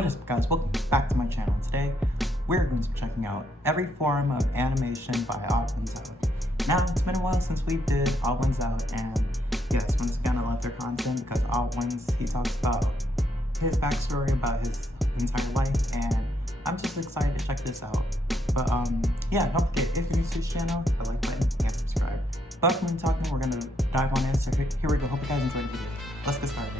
What is up, guys? Welcome back to my channel. Today we're going to be checking out every form of animation by Odd1sOut. Now it's been a while since we did Odd1sOut, and yes, once again I love their content because Odd1s, he talks about his backstory, about his entire life, and I'm just excited to check this out. But yeah, don't forget, if you're new to this channel, hit the like button and subscribe. But when talking, we're gonna dive on in. So here we go. Hope you guys enjoyed the video. Let's get started.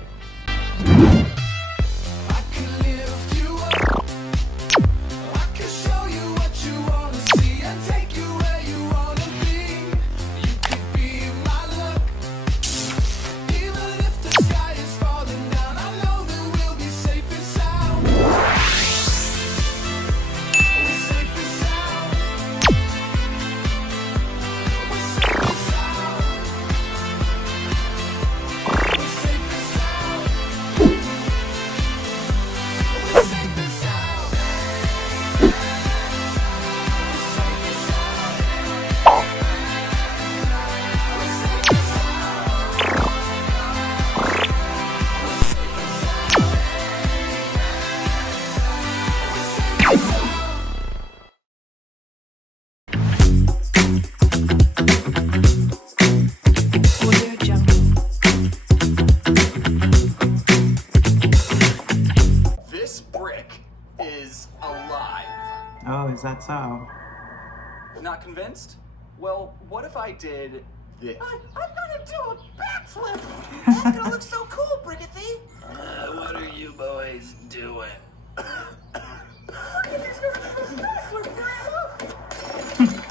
Is alive. Oh, is that so? Not convinced? Well, what if I did this? I'm gonna do a backflip! That's gonna look so cool, Brickethy! What are you boys doing? Look at this backflip, Grandma!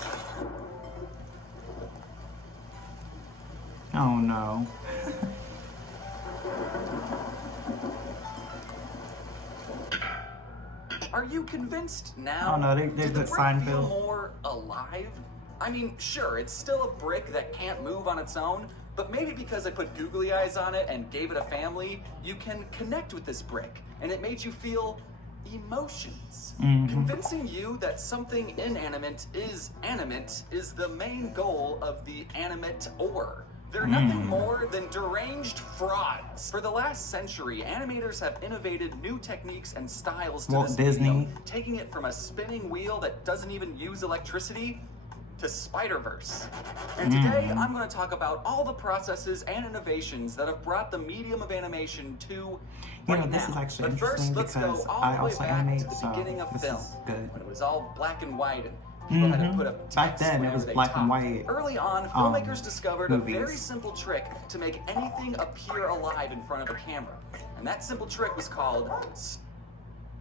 Oh no. Are you convinced now? Oh no, they Did the did brick feel Seinfeld. more alive? I mean, sure, it's still a brick that can't move on its own, but maybe because I put googly eyes on it and gave it a family, you can connect with this brick, and it made you feel emotions. Convincing you that something inanimate is animate is the main goal of the animate-or. They're nothing more than deranged frauds. For the last century, animators have innovated new techniques and styles to Walt this Disney. medium, taking it from a spinning wheel that doesn't even use electricity to Spider-Verse. And today, I'm going to talk about all the processes and innovations that have brought the medium of animation to right this now. is actually But first, interesting let's go because all I the way also back animate, to the so beginning of this film, is good. when it was all black and white and people had to put up text Back then, it whenever was they black and talked. white, Early on, filmmakers discovered movies. a very simple trick to make anything appear alive in front of a camera. And that simple trick was called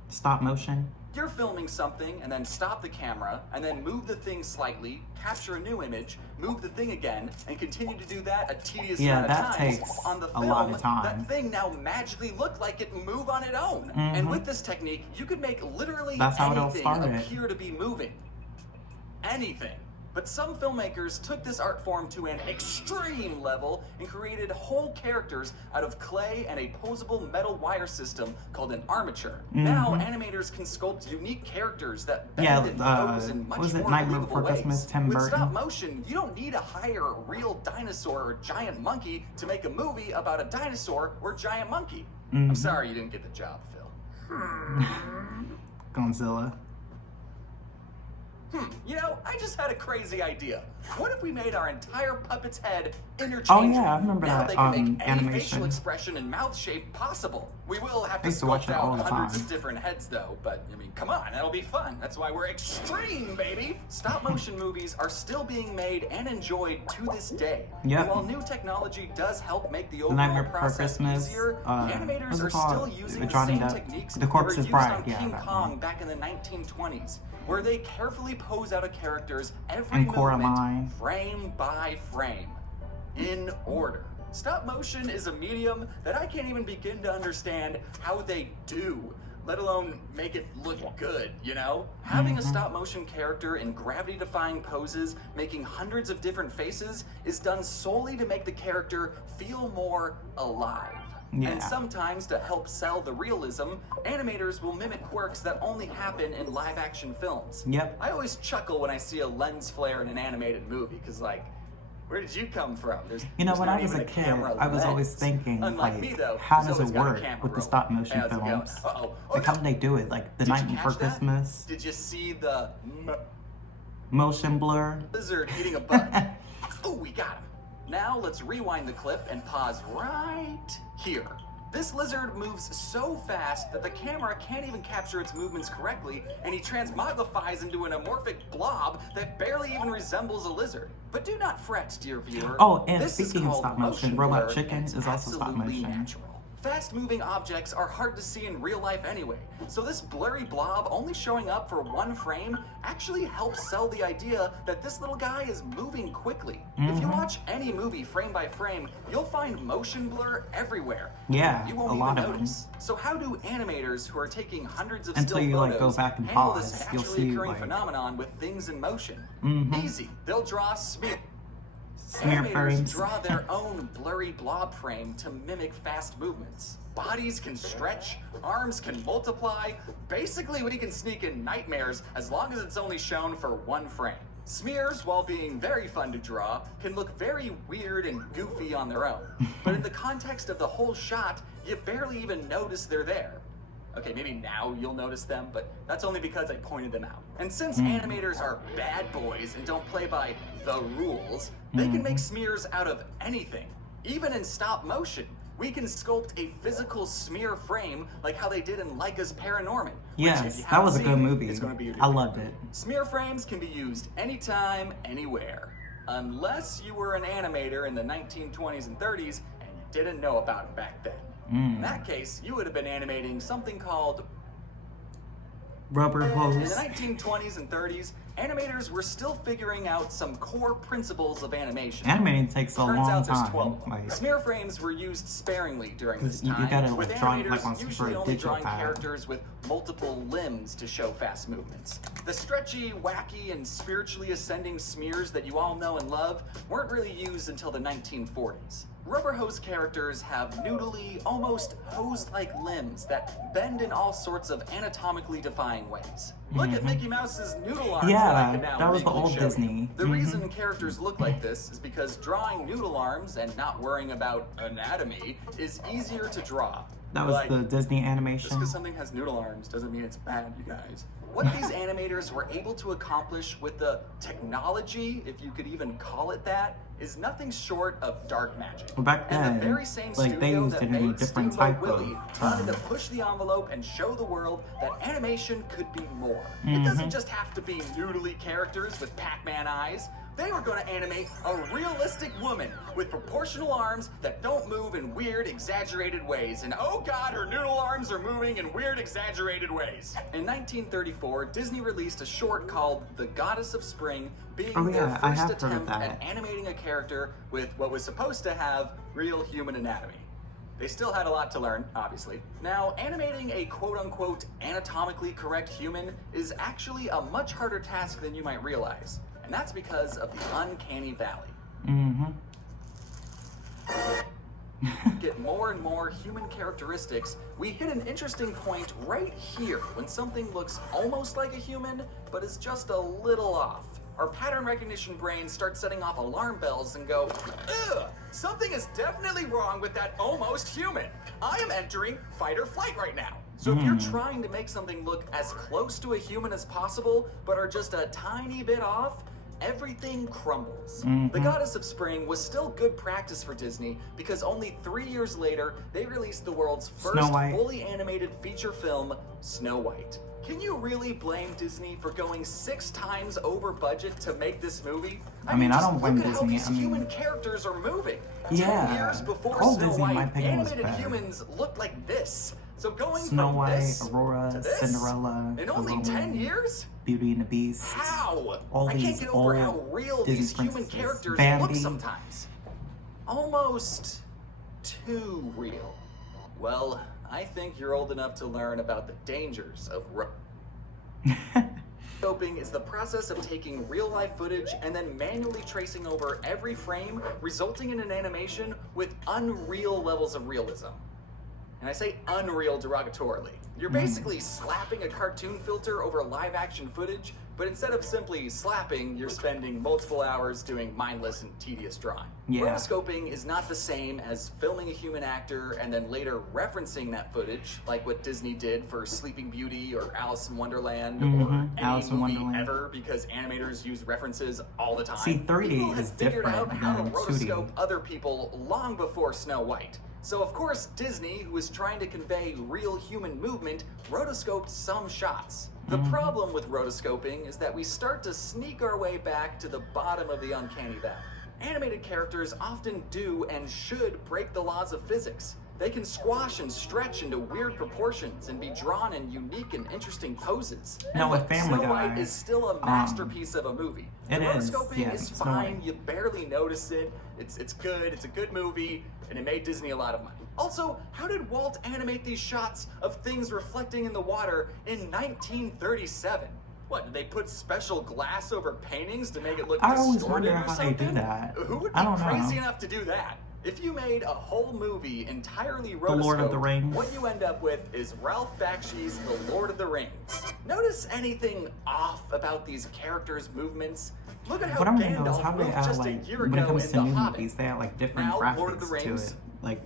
Stop motion. you're filming something and then stop the camera and then move the thing slightly, capture a new image, move the thing again, and continue to do that a tedious amount of that times. takes On the a film, lot of time. that thing now magically looked like it move on its own. And with this technique, you could make literally That's how it all anything started. appear to be moving. Anything. But some filmmakers took this art form to an extreme level and created whole characters out of clay and a posable metal wire system called an armature. Now, animators can sculpt unique characters that bend and pose in much was it more Nightmare believable Before Christmas, ways. Tim With Burton? stop motion, you don't need to hire a real dinosaur or giant monkey to make a movie about a dinosaur or giant monkey. I'm sorry you didn't get the job, Phil. Godzilla. You know, I just had a crazy idea. What if we made our entire puppet's head interchangeable? Oh yeah, I remember Now that they can make any facial animation. expression and mouth shape possible. We will have I to used to watch sculpt it all out the hundreds time. of different heads though, but I mean, come on, that'll be fun. That's why we're extreme, baby. Stop motion movies are still being made and enjoyed to this day. Yep. And while new technology does help make the overall Nightmare Before process Christmas, easier, what's animators it are called? still using the Johnny same Depp. techniques The that were Corpse is used Bride. on Yeah, King that Kong one. back in the 1920s, where they carefully pose out a character's every And movement, Coraline. frame by frame, in order. Stop motion is a medium that I can't even begin to understand how they do, let alone make it look good, you know? Having a stop motion character in gravity-defying poses, making hundreds of different faces, is done solely to make the character feel more alive. Yeah. And sometimes, to help sell the realism, animators will mimic quirks that only happen in live-action films. Yep. I always chuckle when I see a lens flare in an animated movie, because, like, Where did you come from? You know, there's when not I was even a kid, camera I was always lens. thinking, Unlike like, me, though, how who's does always it got a work camera with the roll. stop motion Hey, how's it going? films? Uh-oh. Like, how do they do it? Like, the Did night you before catch that? Christmas, Did you see the motion blur. lizard eating a bug? Oh, we got him. Now let's rewind the clip and pause right here. This lizard moves so fast that the camera can't even capture its movements correctly, and he transmogrifies into an amorphic blob that barely even resembles a lizard. But do not fret, dear viewer. Oh, and This is speaking of called stop motion, blur, Robot and Chicken it's is also stop absolutely motion. natural. Fast-moving objects are hard to see in real life anyway, so this blurry blob only showing up for one frame actually helps sell the idea that this little guy is moving quickly. If you watch any movie frame by frame, you'll find motion blur everywhere. Yeah, You won't a even lot of them. notice. So how do animators who are taking hundreds of Until still you, like, photos go back and handle pause, this you'll naturally see, occurring like- phenomenon with things in motion? Easy. They'll draw Smear Animators frames. draw their own blurry blob frame to mimic fast movements. Bodies can stretch, arms can multiply. Basically, we can sneak in nightmares as long as it's only shown for one frame. Smears, while being very fun to draw, can look very weird and goofy on their own. But in the context of the whole shot, you barely even notice they're there. Okay, maybe now you'll notice them, but that's only because I pointed them out. And since animators are bad boys and don't play by the rules, they can make smears out of anything. Even in stop motion, we can sculpt a physical smear frame like how they did in Leica's Paranorman. which, if Yes, you that haven't was a seen good it, movie. It's gonna be I loved it. Smear frames can be used anytime, anywhere. Unless you were an animator in the 1920s and 30s and you didn't know about them back then. In that case, you would have been animating something called... Rubber In the hose. 1920s and 30s, animators were still figuring out some core principles of animation. Animating takes a Turns long out there's time. 12. Like, Smear frames were used sparingly during this You time, gotta, with like, draw, animators like, on some usually sort of only digital drawing pad. characters with multiple limbs to show fast movements. The stretchy, wacky, and spiritually ascending smears that you all know and love weren't really used until the 1940s. Rubber hose characters have noodly, almost hose-like limbs that bend in all sorts of anatomically defying ways. Look at Mickey Mouse's noodle arms that I Yeah, can now that was the legally old show you. Disney. The reason characters look like this is because drawing noodle arms and not worrying about anatomy is easier to draw. That was Like, the Disney just animation. because something has noodle arms doesn't mean it's bad, you guys. What these animators were able to accomplish with the technology, if you could even call it that, is nothing short of dark magic. Well, back and then, the very same like, they studio used that it in a made different Steamboat type of, Willie wanted to push the envelope and show the world that animation could be more. It Mm-hmm. doesn't just have to be noodly characters with Pac-Man eyes. They were going to animate a realistic woman with proportional arms that don't move in weird, exaggerated ways. And oh god, her noodle arms are moving in weird, exaggerated ways. In 1934, Disney released a short called The Goddess of Spring, being Oh, their yeah, I first have heard of attempt that. at animating a character with what was supposed to have real human anatomy. They still had a lot to learn, obviously. Now, animating a quote-unquote anatomically correct human is actually a much harder task than you might realize. And that's because of the uncanny valley. Get more and more human characteristics, we hit an interesting point right here when something looks almost like a human, but is just a little off. Our pattern recognition brains start setting off alarm bells and go, ugh, something is definitely wrong with that almost human. I am entering fight or flight right now. So if you're trying to make something look as close to a human as possible, but are just a tiny bit off, everything crumbles. The Goddess of Spring was still good practice for Disney because only 3 years later, they released the world's first Snow White. fully animated feature film, Snow White. Can you really blame Disney for going 6 times over budget to make this movie? I mean, I just don't blame look at how Disney. these I mean, human characters are moving. yeah, 10 years before all Snow Disney, in my White, opinion, was animated better. humans looked like this. So going Snow from White, this Aurora, to this Cinderella, in The only Little 10 Mermaid, years? Beauty and the Beast. How? All I can't these get over how old real Disney these human princesses. characters Bambi. look sometimes. Almost too real. Well, I think you're old enough to learn about the dangers of Rotoscoping is the process of taking real-life footage and then manually tracing over every frame, resulting in an animation with unreal levels of realism. And I say unreal derogatorily. You're basically slapping a cartoon filter over live-action footage, But instead of simply slapping, you're spending multiple hours doing mindless and tedious drawing. Yeah. Rotoscoping is not the same as filming a human actor and then later referencing that footage, like what Disney did for Sleeping Beauty or Alice in Wonderland or any Alice in movie Wonderland. ever, because animators use references all the time. See, 3D People had is figured different out how to than 2D. rotoscope other people long before Snow White. So of course Disney, who was trying to convey real human movement, rotoscoped some shots. The problem with rotoscoping is that we start to sneak our way back to the bottom of the uncanny valley. Animated characters often do and should break the laws of physics. They can squash and stretch into weird proportions and be drawn in unique and interesting poses. Now, with And Family Snow White Guy, is still a masterpiece of a movie. it The is, rotoscoping yeah, is Snow fine, White. you barely notice it. It's good, it's a good movie, and it made Disney a lot of money. Also, how did Walt animate these shots of things reflecting in the water in 1937? What, did they put special glass over paintings to make it look I always distorted wonder or how they something? do that. Who would I be don't crazy know. enough to do that? If you made a whole movie entirely The Lord of the rotoscoped, Rings. what you end up with is Ralph Bakshi's The Lord of the Rings. Notice anything off about these characters' movements? Look at how What I want to know is Gandalf how they moved add, just like, a year when it ago comes in to The new Hobbit. movies, they add like different Now, Lord of the graphics to Rings, it, like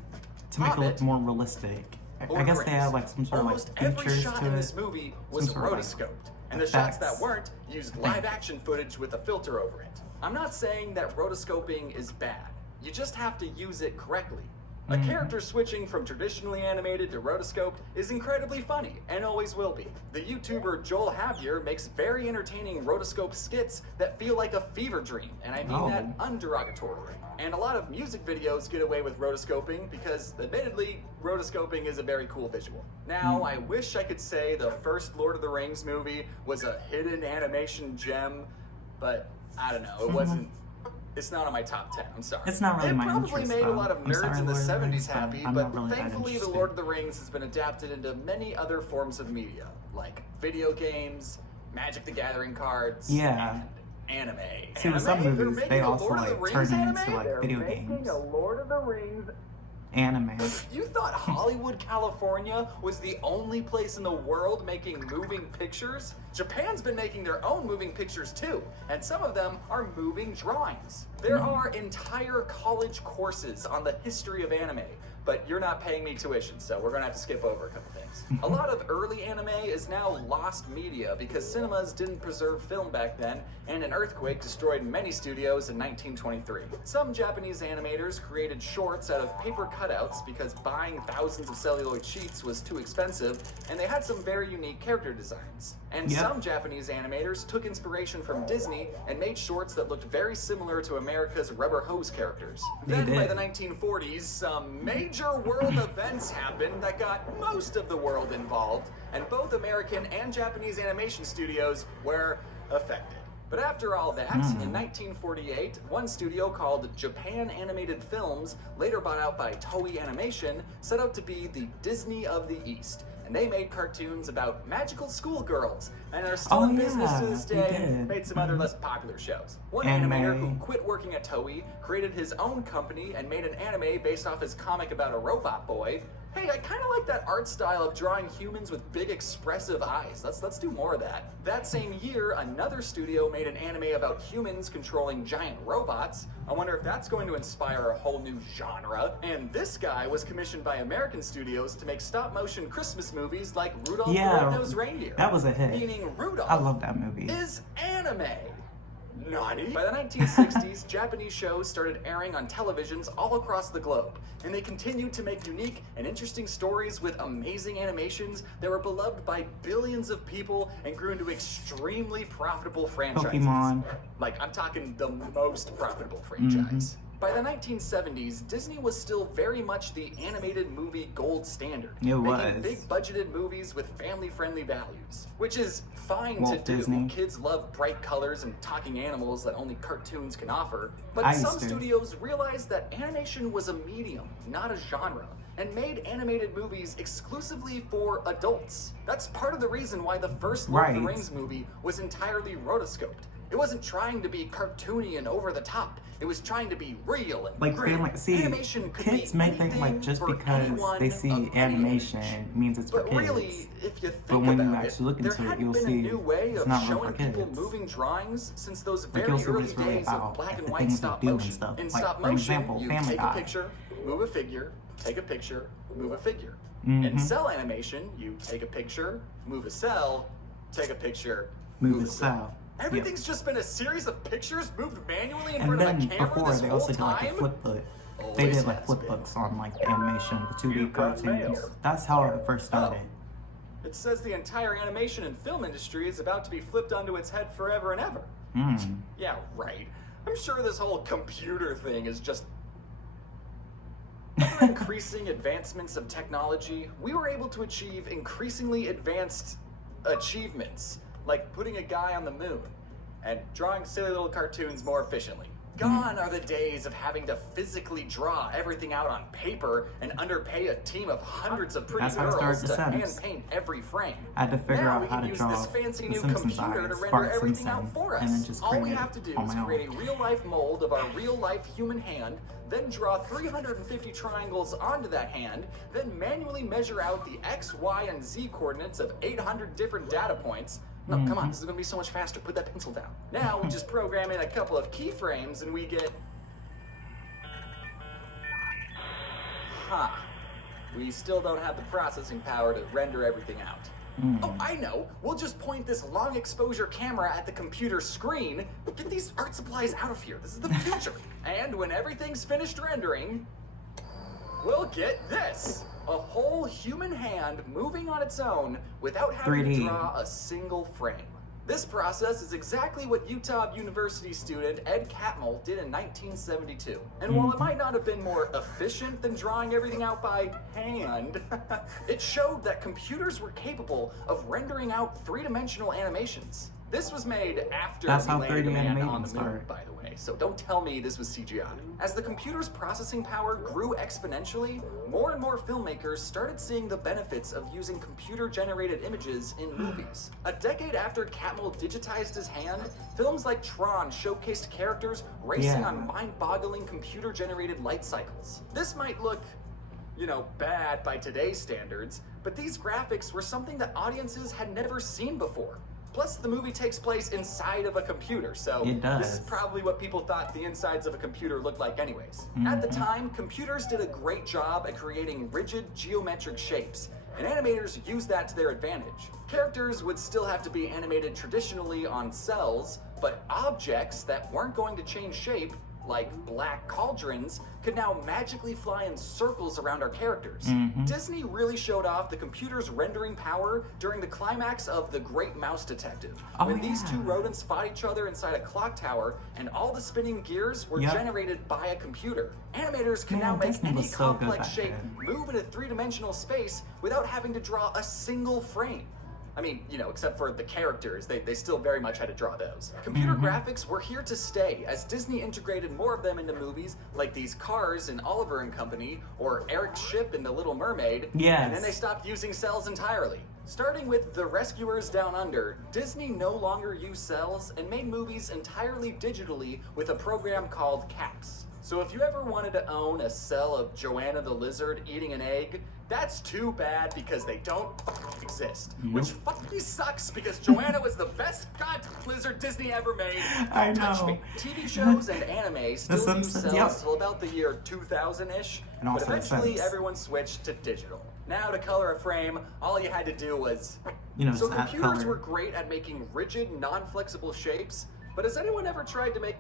to make it look Hobbit, more realistic. I Lord of guess the they Rings. add like some sort of like Almost every features shot to in it. this movie was Some sort of, like, rotoscoped, and the shots that effects. weren't used live action footage with a filter over it. I'm not saying that rotoscoping is bad. You just have to use it correctly. A character switching from traditionally animated to rotoscoped is incredibly funny, and always will be. The YouTuber Joel Javier makes very entertaining rotoscope skits that feel like a fever dream, and I mean that underogatorily. And a lot of music videos get away with rotoscoping because, admittedly, rotoscoping is a very cool visual. Now, I wish I could say the first Lord of the Rings movie was a hidden animation gem, but I don't know, it wasn't. It's not on my top 10, I'm sorry. It's not really it my probably interest, made a though. lot of I'm nerds sorry, in the Lord of the 70s Rings, but happy, I'm but not really that thankfully The interested. Lord of the Rings has been adapted into many other forms of media, like video games, Magic the Gathering cards, Yeah. and anime. See, with some Anime? They're movies, they making a also Lord of the like Rings turn it anime? into like They're video making games, a Lord of the Rings anime. You thought Hollywood, California was the only place in the world making moving pictures? Japan's been making their own moving pictures too, and some of them are moving drawings. There are entire college courses on the history of anime, but you're not paying me tuition, so we're gonna have to skip over a couple things. A lot of early anime is now lost media because cinemas didn't preserve film back then, and an earthquake destroyed many studios in 1923. Some Japanese animators created shorts out of paper cutouts because buying thousands of celluloid sheets was too expensive, and they had some very unique character designs. And some Japanese animators took inspiration from Disney and made shorts that looked very similar to America's rubber hose characters. Then by the 1940s, some major world events happened that got most of the world involved, and both American and Japanese animation studios were affected. But after all that, in 1948, one studio called Japan Animated Films, later bought out by Toei Animation, set out to be the Disney of the East. And they made cartoons about magical schoolgirls, and are still in business to this they day, and did. made some other less popular shows. One Anime. animator who quit working at Toei, created his own company, and made an anime based off his comic about a robot boy. Hey, I kind of like that art style of drawing humans with big expressive eyes. Let's do more of that. That same year, another studio made an anime about humans controlling giant robots. I wonder if that's going to inspire a whole new genre. And this guy was commissioned by American studios to make stop-motion Christmas movies like Rudolph the Yeah, Red-Nosed Reindeer. that was a hit. Meaning Rudolph I love that movie. is anime. Nani? By the 1960s, Japanese shows started airing on televisions all across the globe, and they continued to make unique and interesting stories with amazing animations that were beloved by billions of people and grew into extremely profitable franchises. Pokemon. Like, I'm talking the most profitable franchise. By the 1970s, Disney was still very much the animated movie gold standard, It making was. big budgeted movies with family-friendly values, which is fine Walt to do. Disney. Kids love bright colors and talking animals that only cartoons can offer. But I some used to. studios realized that animation was a medium, not a genre, and made animated movies exclusively for adults. That's part of the reason why the first Lord of the Right. Rings movie was entirely rotoscoped. It wasn't trying to be cartoony and over the top. It was trying to be real and Like gritty. family, see, Animation could kids be may think anything like just for because anyone they of see any animation age. means it's for But kids. really, if you think But when you about actually look there into it, hadn't you'll been see a new way it's of not real showing for people kids. moving drawings since those Like very you'll see what early it's really days about, of black like and the white things they stop do and motion. stuff. In Like, stop for motion, example, you Family take a Guy. picture, move a figure, take a picture, move a figure. Mhm. In cell animation, you take a picture, move a cell, take a picture, Move a cell. Everything's just been a series of pictures moved manually in And front of then a camera before this they whole also did like time. a flip book. They Always did like has flip been. books on like the animation, the 2D You've got cartoons. mail. That's how it first started. It says the entire animation and film industry is about to be flipped onto its head forever and ever. Hmm. Yeah, right. I'm sure this whole computer thing is just... Through increasing advancements of technology, we were able to achieve increasingly advanced achievements, like putting a guy on the moon and drawing silly little cartoons more efficiently. Gone are the days of having to physically draw everything out on paper and underpay a team of hundreds of pretty That's how it girls started to The hand Sims. paint every frame. I had to figure Now out we how can to use draw this fancy the new Simpsons computer to eyes, render Bart everything Simpson, out for us. and then just All create we it have to do on is my create own. a real-life mold of our real-life human hand, then draw 350 triangles onto that hand, then manually measure out the X, Y, and Z coordinates of 800 different data points. No, come on, this is gonna be so much faster. Put that pencil down. Now we just program in a couple of keyframes and we get... Huh. We still don't have the processing power to render everything out. Oh, I know. We'll just point this long exposure camera at the computer screen. Get these art supplies out of here. This is the future. And when everything's finished rendering, we'll get this. A whole human hand moving on its own without having 3D. to draw a single frame. This process is exactly what Utah University student Ed Catmull did in 1972. And while it might not have been more efficient than drawing everything out by hand, it showed that computers were capable of rendering out three-dimensional animations. This was made after That's we how landed 3D a man animating on the moon, started. by the way, so don't tell me this was CGI. As the computer's processing power grew exponentially, more and more filmmakers started seeing the benefits of using computer-generated images in movies. A decade after Catmull digitized his hand, films like Tron showcased characters racing Yeah. on mind-boggling computer-generated light cycles. This might look, you know, bad by today's standards, but these graphics were something that audiences had never seen before. Plus, the movie takes place inside of a computer, so It does. this is probably what people thought the insides of a computer looked like anyways. At the time, computers did a great job at creating rigid geometric shapes, and animators used that to their advantage. Characters would still have to be animated traditionally on cells, but objects that weren't going to change shape, like black cauldrons, could now magically fly in circles around our characters. Disney really showed off the computer's rendering power during the climax of The Great Mouse Detective, Oh, when these yeah. two rodents fought each other inside a clock tower, and all the spinning gears were Yep. generated by a computer. Animators can Man, now make Disney any was so good complex back shape then. move in a three-dimensional space without having to draw a single frame. I mean, you know, except for the characters, they still very much had to draw those. Computer graphics were here to stay as Disney integrated more of them into movies like these cars in Oliver and Company or Eric's ship in The Little Mermaid. Yes. And then they stopped using cells entirely. Starting with The Rescuers Down Under, Disney no longer used cells and made movies entirely digitally with a program called CAPS. So if you ever wanted to own a cell of Joanna the Lizard eating an egg, that's too bad because they don't exist. Which fucking sucks because Joanna was the best goddamn lizard Disney ever made. I Touch know. me. TV shows and anime still use Simpsons, cells yep. till about the year 2000-ish, And but also The eventually Sims. everyone switched to digital. Now to color a frame, all you had to do was... You know, so just add computers color. were great at making rigid, non-flexible shapes, but has anyone ever tried to make...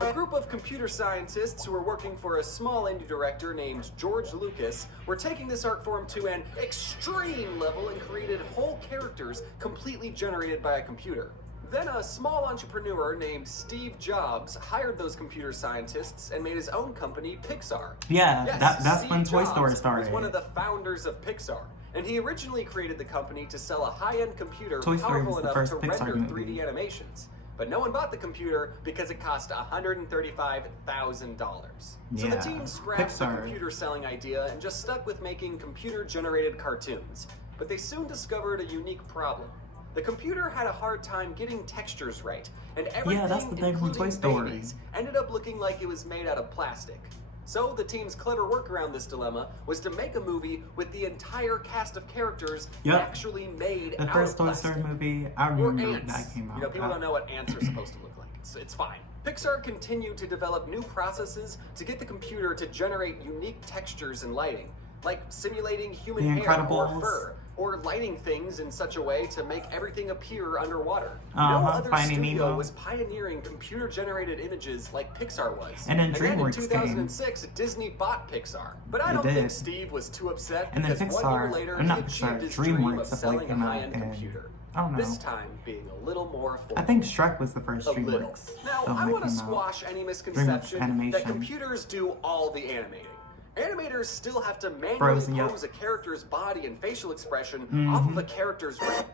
A group of computer scientists who were working for a small indie director named George Lucas were taking this art form to an extreme level and created whole characters completely generated by a computer. Then a small entrepreneur named Steve Jobs hired those computer scientists and made his own company, Pixar. Yeah, Yes, that's Steve when Toy Jobs Story was started. one of the founders of Pixar, and he originally created the company to sell a high-end computer Toy Story powerful was the enough first to Pixar render movie. 3D animations. But no one bought the computer because it cost $135,000. So the Yeah, team scrapped the Pixar. computer selling idea and just stuck with making computer-generated cartoons. But they soon discovered a unique problem. The computer had a hard time getting textures right, and everything, that's the thing from including Toy Story. babies, ended up looking like it was made out of plastic. So the team's clever work around this dilemma was to make a movie with the entire cast of characters actually made The out first of Toy plastic. Story movie, I Or remember ants. that came out. You know, people don't know what ants are supposed to look like. It's fine. Pixar continued to develop new processes to get the computer to generate unique textures and lighting, like simulating human The hair or Incredibles. fur, or lighting things in such a way to make everything appear underwater. Uh-huh, No other Finding studio Nemo. was pioneering computer-generated images like Pixar was. And then then in DreamWorks 2006, Disney bought Pixar. But I They don't think did. Steve was too upset And then because 1 year Pixar, later or he not achieved Pixar, his dream DreamWorks, of I believe, selling a came out high-end in, computer. I don't know. This time being a little more affordable. I think Shrek was the first A little. DreamWorks Now, film I that want to came out. squash any misconception that animation. computers do all the animating. Animators still have to manually Frozen, pose a character's body and facial expression Mm-hmm. off of a character's brain.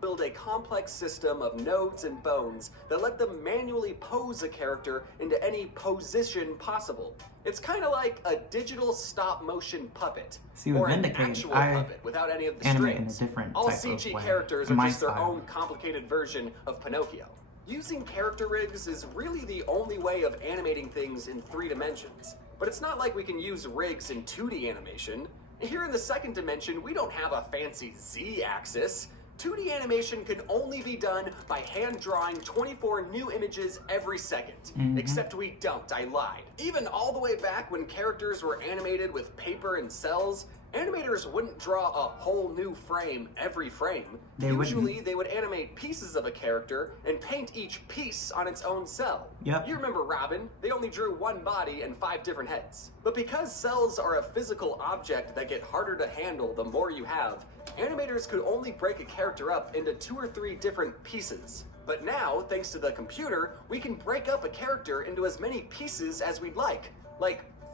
Build a complex system of nodes and bones that let them manually pose a character into any position possible. It's kind of like a digital stop-motion puppet, See, with or an Vindicate, actual I puppet without any of the animate in a strings. different All type of CG way, characters in are my just their style. own complicated version of Pinocchio. Using character rigs is really the only way of animating things in 3 dimensions. But it's not like we can use rigs in 2D animation. Here in the second dimension, we don't have a fancy Z-axis. 2D animation can only be done by hand drawing 24 new images every second. Except we don't, I lied. Even all the way back when characters were animated with paper and cells, animators wouldn't draw a whole new frame every frame. They Usually they would animate pieces of a character and paint each piece on its own cell. Yep. You remember Robin, they only drew 1 body and 5 different heads. But because cells are a physical object that get harder to handle the more you have, animators could only break a character up into 2 or 3 different pieces. But now, thanks to the computer, we can break up a character into as many pieces as we'd like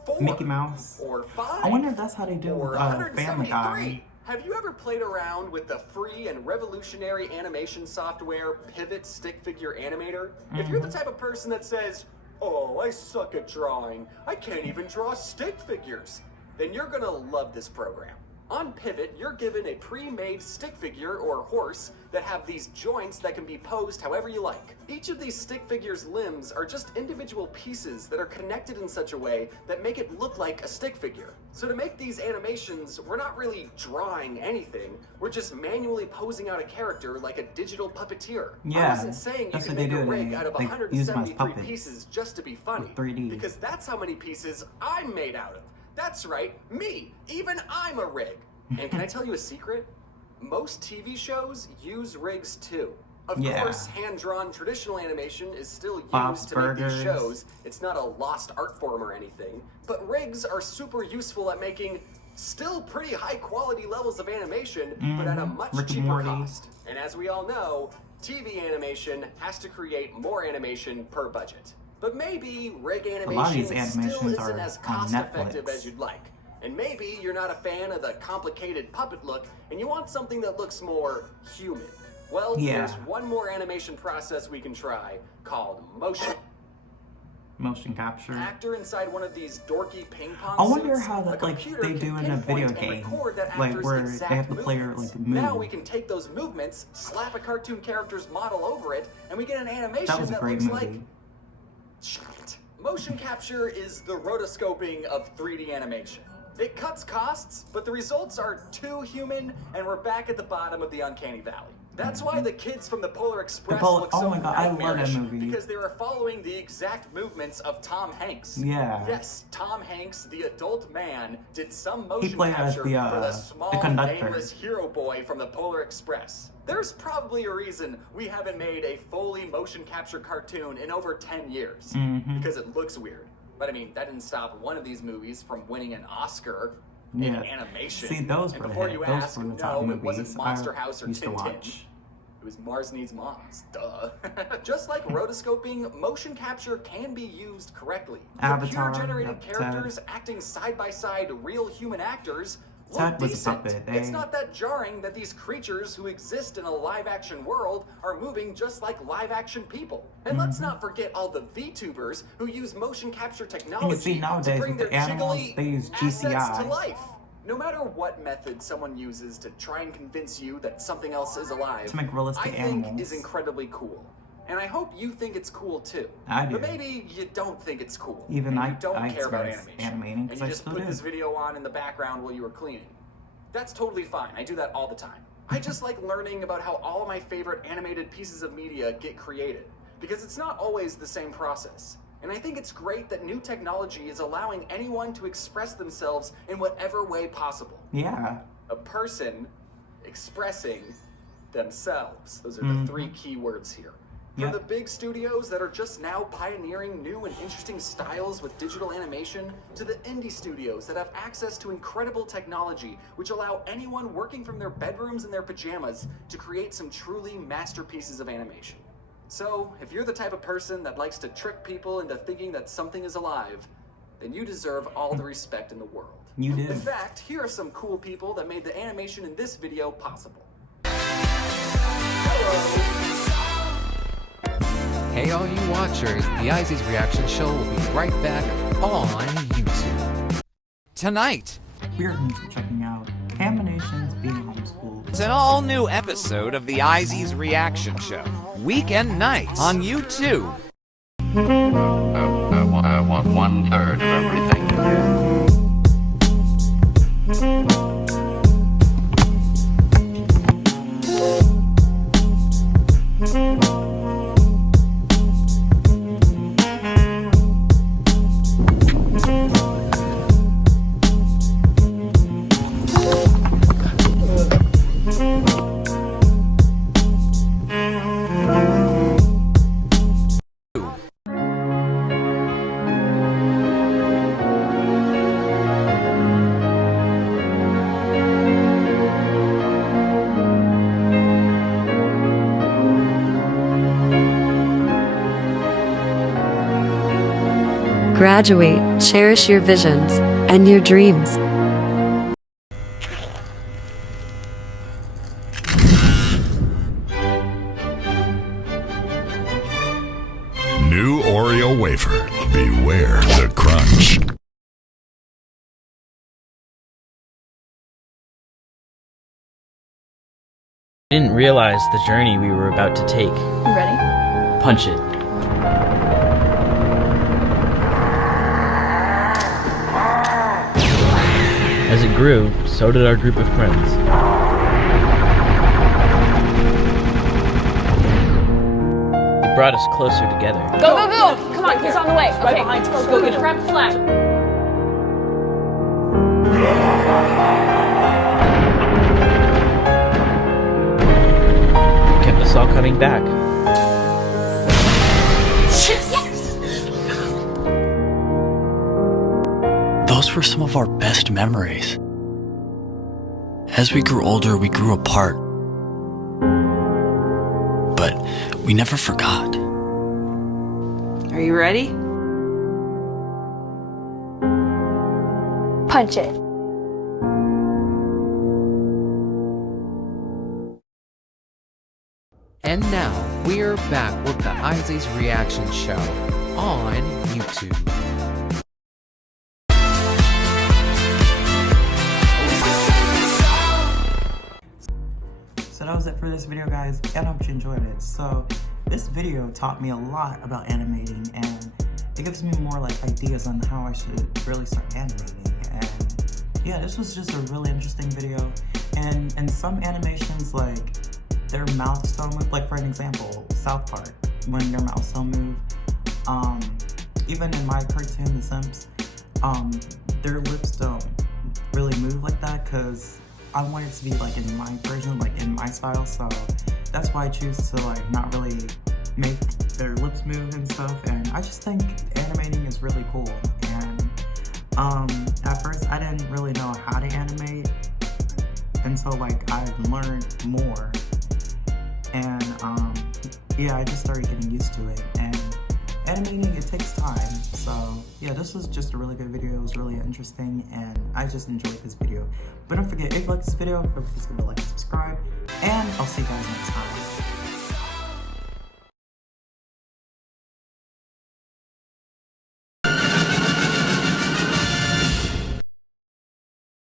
4, Mickey Mouse. or 5, I wonder if that's how they do it or with Family 173. Guy. Have you ever played around with the free and revolutionary animation software Pivot Stick Figure Animator? If you're the type of person that says, "Oh, I suck at drawing. I can't even draw stick figures," then you're gonna love this program. On Pivot, you're given a pre-made stick figure or horse that have these joints that can be posed however you like. Each of these stick figures' limbs are just individual pieces that are connected in such a way that make it look like a stick figure. So to make these animations, we're not really drawing anything, we're just manually posing out a character like a digital puppeteer. I Yeah, wasn't saying you that's can what they make a do. rig They- out of they use them as 173 puppets pieces just to be funny. with 3D. Because that's how many pieces I'm made out of. That's right, me. Even I'm a rig. And can I tell you a secret? Most TV shows use rigs too. Of Yeah. course, hand-drawn traditional animation is still used Bob's to make these Burgers. shows. It's not a lost art form or anything. But rigs are super useful at making still pretty high-quality levels of animation, but at a much Rick and cheaper Morty. cost. And as we all know, TV animation has to create more animation per budget. But maybe rig lot of animation these still animations isn't are as on cost-effective Netflix. as you'd like. And maybe you're not a fan of the complicated puppet look and you want something that looks more human. Well, Yeah. there's one more animation process we can try called motion. Motion capture. Actor inside one of these dorky ping pong I wonder suits, how a that, like, computer they can do in a video pinpoint and game, record that like, actor's where they exact have the player, movements. like, Now move. we can take those movements, slap a cartoon character's model over it, and we get an animation That was a great looks movie. like shit. Motion capture is the rotoscoping of 3D animation. It cuts costs, but the results are too human, and we're back at the bottom of the uncanny valley. That's why the kids from the Polar Express look oh so my God, I love that nightmarish, movie. because they were following the exact movements of Tom Hanks. Yeah. Yes, Tom Hanks, the adult man, did some motion played as capture the, for the the small, conductor. nameless hero boy from the Polar Express. There's probably a reason we haven't made a fully motion capture cartoon in over 10 years. Because it looks weird. But I mean, that didn't stop one of these movies from winning an Oscar in Yeah. animation. See, those and were the before hit. you Those ask, were the top no, it wasn't movies Monster I House or used to Tintin. watch. It was Mars Needs Moms, duh. Just like rotoscoping, motion capture can be used correctly. Avatar, Computer-generated yep, characters acting side by side real human actors look Ted was a decent. puppet. It's They- not that jarring that these creatures who exist in a live-action world are moving just like live-action people. And let's not forget all the VTubers who use motion capture technology see to nowadays bring with their the animals, jiggly they use assets GCI. to life. no matter what method someone uses to try and convince you that something else is alive, To make realistic I think animals. is incredibly cool. And I hope you think it's cool too. I do. But maybe you don't think it's cool. Even and I you don't care about experience animation. animating And 'cause you I just still put do. this video on in the background while you were cleaning. That's totally fine. I do that all the time. I just like learning about how all of my favorite animated pieces of media get created, because it's not always the same process. And I think it's great that new technology is allowing anyone to express themselves in whatever way possible. Yeah. A person expressing themselves. Those are the three key words here. From Yep. the big studios that are just now pioneering new and interesting styles with digital animation, to the indie studios that have access to incredible technology which allow anyone working from their bedrooms in their pajamas to create some truly masterpieces of animation. So, if you're the type of person that likes to trick people into thinking that something is alive, then you deserve all the respect in the world. You do. In fact, here are some cool people that made the animation in this video possible. Hey all you watchers, the Izzy's Reaction Show will be right back on YouTube. Tonight, We're going to be checking out Animations being homeschooled. it's an all-new episode of the Izzy's Reaction Show. Weekend nights on YouTube. I want 1/3 of everything. Graduate, cherish your visions and your dreams. New Oreo wafer. Beware the crunch. Didn't realize the journey we were about to take. You ready? Punch it. As it grew, so did our group of friends. It brought us closer together. Go, go, go! Come on, he's on the way. Okay, let's go get him. Grab the flag. It kept us all coming back. Those were some of our best memories. As we grew older, we grew apart. But we never forgot. Are you ready? Punch it. And now, we're back with the Izzy's Reaction Show on YouTube. So that was it for this video, guys, and I hope you enjoyed it. So this video taught me a lot about animating, and it gives me more like ideas on how I should really start animating. And yeah, this was just a really interesting video. And in some animations, like their mouths don't move. Like for an example, South Park, when their mouths don't move. Even in my cartoon, The Simps, their lips don't really move like that because I want it to be like in my version, like in my style, so that's why I choose to like not really make their lips move and stuff. And I just think animating is really cool. And at first I didn't really know how to animate until like I learned more. And yeah, I just started getting used to it. And animating, it takes time. So yeah, this was just a really good video. It was really interesting, and I just enjoyed this video. But don't forget, if you like this video, don't forget to like and subscribe, and I'll see you guys next time.